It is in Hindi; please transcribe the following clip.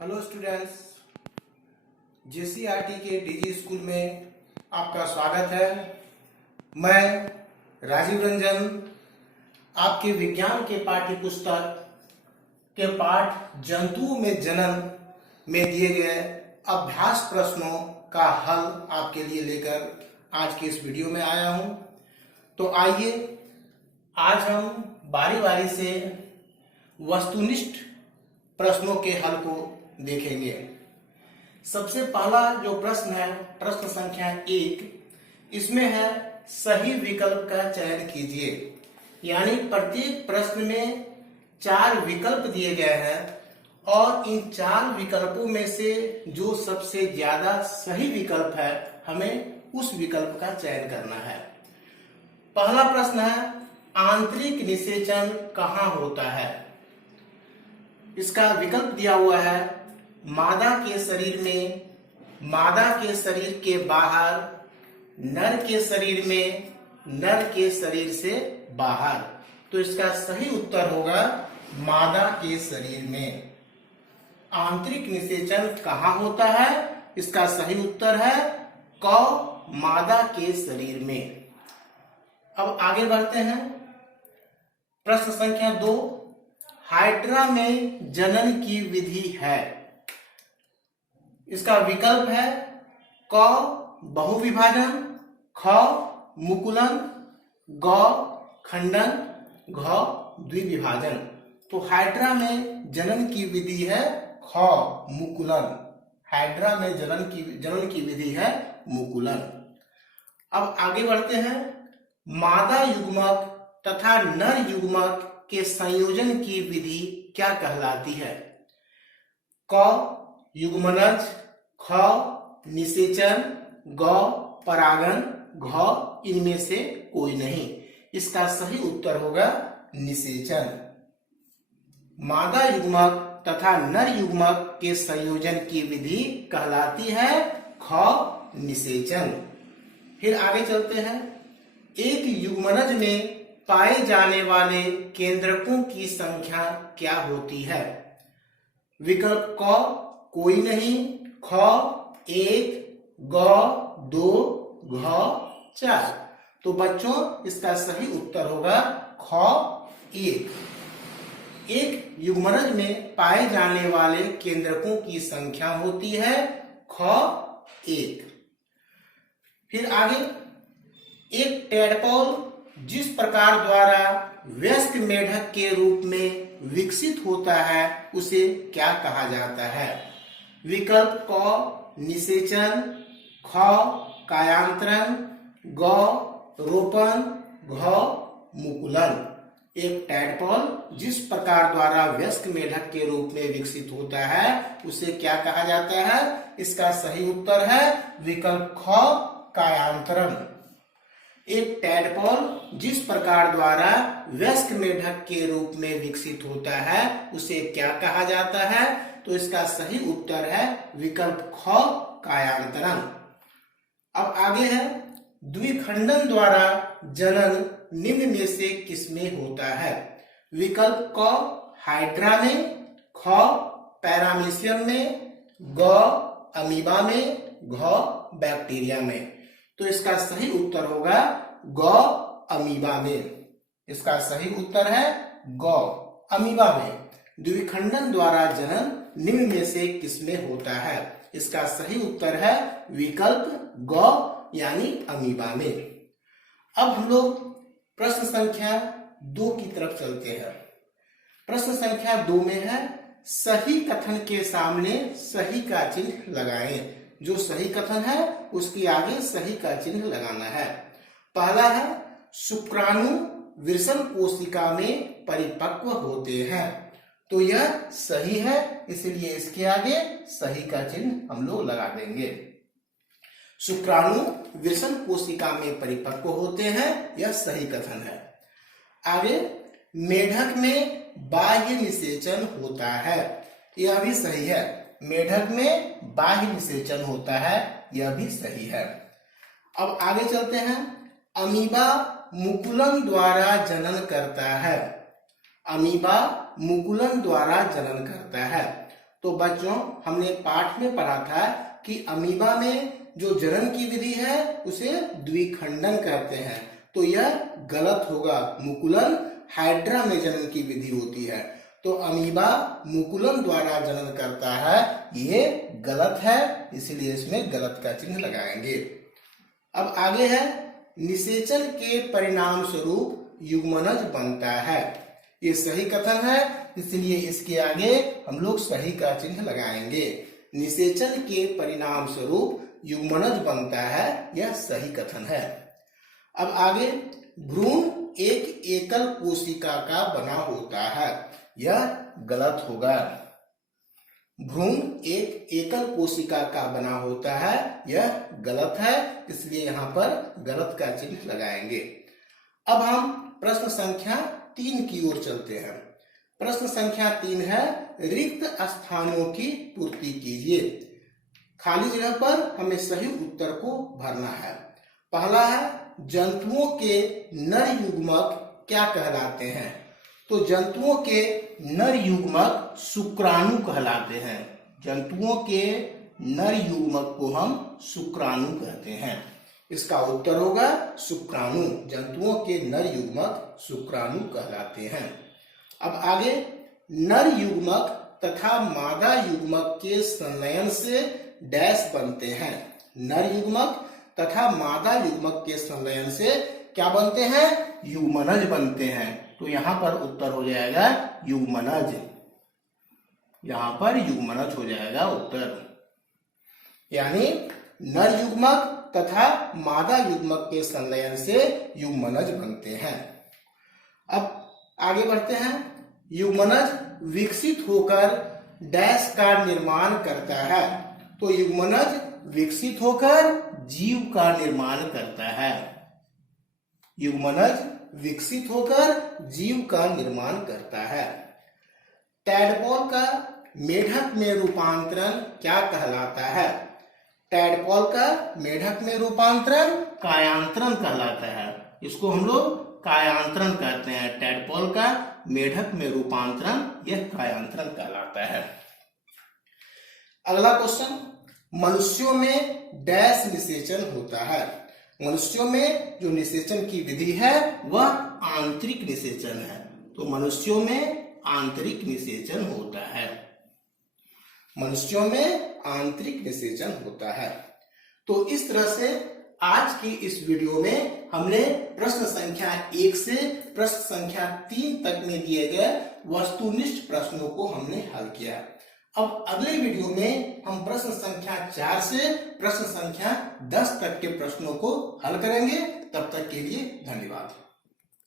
हेलो स्टूडेंट्स, जेसीईआरटी के डीजी स्कूल में आपका स्वागत है। मैं राजीव रंजन आपके विज्ञान के पाठ्य पुस्तक के पाठ जंतुओं में जनन में दिए गए अभ्यास प्रश्नों का हल आपके लिए लेकर आज के इस वीडियो में आया हूं। तो आइए आज हम बारी बारी से वस्तुनिष्ठ प्रश्नों के हल को देखेंगे। सबसे पहला जो प्रश्न है, प्रश्न संख्या 1, इसमें है सही विकल्प का चयन कीजिए। यानी प्रत्येक प्रश्न में 4 विकल्प दिए गए हैं और इन 4 विकल्पों में से जो सबसे ज्यादा सही विकल्प है, हमें उस विकल्प का चयन करना है। पहला प्रश्न है, आंतरिक निषेचन कहाँ होता है? इसका विकल्प दिया हुआ है मादा के शरीर में, मादा के शरीर के बाहर, नर के शरीर में, नर के शरीर से बाहर। तो इसका सही उत्तर होगा मादा के शरीर में। आंतरिक निषेचन कहाँ होता है? इसका सही उत्तर है क, मादा के शरीर में। अब आगे बढ़ते हैं। प्रश्न संख्या 2, हाइड्रा में जनन की विधि है। इसका विकल्प है क, बहुविभाजन, ख, मुकुलन, ग, खंडन, घ, द्विविभाजन। तो हाइड्रा में जनन की विधि है ख, मुकुलन। हाइड्रा में जनन की विधि है मुकुलन। अब आगे बढ़ते हैं। मादा युग्मक तथा नर युग्मक के संयोजन की विधि क्या कहलाती है? क, युग्मनज, ख, निषेचन, ग, परागन, घ, इनमें से कोई नहीं। इसका सही उत्तर होगा निषेचन। मादा युग्मक तथा नर युग्मक के संयोजन की विधि कहलाती है ख, निषेचन। फिर आगे चलते हैं। एक युग्मनज में पाए जाने वाले केंद्रकों की संख्या क्या होती है? विकल्प क, कोई नहीं, ख, 1, ग, 2, घ, 4। तो बच्चों इसका सही उत्तर होगा ख, 1। एक युग्मनज में पाए जाने वाले केंद्रकों की संख्या होती है ख, 1। फिर आगे, एक टैडपोल जिस प्रकार द्वारा वयस्क मेढक के रूप में विकसित होता है उसे क्या कहा जाता है? विकल्प क, निषेचन, ख, कायांतरण, ग, रोपण, घ, मुकुलन। एक टैडपोल जिस प्रकार द्वारा वयस्क मेढक के रूप में विकसित होता है उसे क्या कहा जाता है? इसका सही उत्तर है विकल्प ख, कायांतरण। एक टैडपोल जिस प्रकार द्वारा वयस्क मेढक के रूप में विकसित होता है उसे क्या कहा जाता है? तो इसका सही उत्तर है विकल्प ख, कायांतरण। अब आगे है, द्विखंडन द्वारा जनन निम्न में से किसमें होता है? विकल्प क, हाइड्रा में, ख, पैरामीशियम में, ग, अमीबा में, घ, बैक्टीरिया में। तो इसका सही उत्तर होगा ग, अमीबा में। इसका सही उत्तर है ग, अमीबा में। द्विखंडन द्वारा जनन निम्न में से किसमें होता है? इसका सही उत्तर है विकल्प ग, यानी अमीबा में। अब हम लोग प्रश्न संख्या 2 की तरफ चलते हैं। प्रश्न संख्या 2 में है, सही कथन के सामने सही का चिन्ह लगाएं। जो सही कथन है उसके आगे सही का चिन्ह लगाना है। पहला है, शुक्राणु विषम कोशिका में परिपक्व होते हैं। तो यह सही है, इसलिए इसके आगे सही का चिन्ह हम लोग लगा देंगे। शुक्राणु विषम कोशिका में परिपक्व होते हैं, यह सही कथन है। आगे, मेढक में बाह्य निषेचन होता है, यह भी सही है। मेढक में बाह्य निषेचन होता है, यह भी सही है। अब आगे चलते हैं। अमीबा मुकुलन द्वारा जनन करता है। अमीबा मुकुलन द्वारा जनन करता है। तो बच्चों हमने पाठ में पढ़ा था कि अमीबा में जो जनन की विधि है उसे द्विखंडन कहते हैं, तो यह गलत होगा। मुकुलन हाइड्रा में जनन की विधि होती है, तो अमीबा मुकुलन द्वारा जनन करता है, ये गलत है, इसलिए इसमें गलत का चिन्ह लगाएंगे। अब आगे है निषेचन के परिणाम स्वरूप युग्मनज बनता है। ये सही कथन है, इसलिए इसके आगे हम लोग सही का चिन्ह लगाएंगे। निषेचन के परिणाम स्वरूप युग्मनज बनता है, यह सही कथन है। अब आगे भ्रूण एक एकल कोशिका का बना होता है, यह गलत होगा। भ्रूण एक एकल कोशिका का बना होता है, यह गलत है, इसलिए यहाँ पर गलत का चिन्ह लगाएंगे। अब हम प्रश्न संख्या 3 की ओर चलते हैं। प्रश्न संख्या 3 है रिक्त स्थानों की पूर्ति कीजिए। खाली जगह पर हमें सही उत्तर को भरना है। पहला है जंतुओं के नर युग्मक क्या कहलाते हैं? तो जंतुओं के नर युग्मक शुक्राणु कहलाते हैं। जंतुओं के नर युग्मक को हम शुक्राणु कहते हैं। इसका उत्तर होगा शुक्राणु। जंतुओं के नर युग्मक शुक्राणु कहलाते हैं। अब आगे नर युग्मक तथा मादा युग्मक के संलयन से डैश बनते हैं। नर युग्मक तथा मादा युग्मक के संलयन से क्या बनते हैं? युग्मनज बनते हैं। तो यहाँ पर उत्तर हो जाएगा युग्मनज। यहाँ पर युग्मनज हो जाएगा उत्तर, यानी नर युग्मक तथा मादा युग्मक के संलयन से युग्मनज बनते हैं। अब आगे बढ़ते हैं। युग्मनज विकसित होकर डैश का निर्माण करता है। तो युग्मनज विकसित होकर जीव का निर्माण करता है। युग्मनज विकसित होकर जीव का निर्माण करता है। टैडपोल का मेढक में रूपांतरण क्या कहलाता है? टैडपोल का मेढक में रूपांतरण कायांतरण कहलाता है। इसको हम लोग कायांतरण कहते हैं। टैडपोल का मेढक में रूपांतरण यह कायांतरण कहलाता है। अगला क्वेश्चन, मनुष्यों में डैश निषेचन होता है। मनुष्यों में जो निषेचन की विधि है वह आंतरिक निषेचन है। तो मनुष्यों में आंतरिक निषेचन होता है। मनुष्यों में आंतरिक निषेचन होता है। तो इस तरह से आज की इस वीडियो में हमने प्रश्न संख्या 1 से प्रश्न संख्या 3 तक में दिए गए वस्तुनिष्ठ प्रश्नों को हमने हल किया। अब अगले वीडियो में हम प्रश्न संख्या 4 से प्रश्न संख्या 10 तक के प्रश्नों को हल करेंगे। तब तक के लिए धन्यवाद।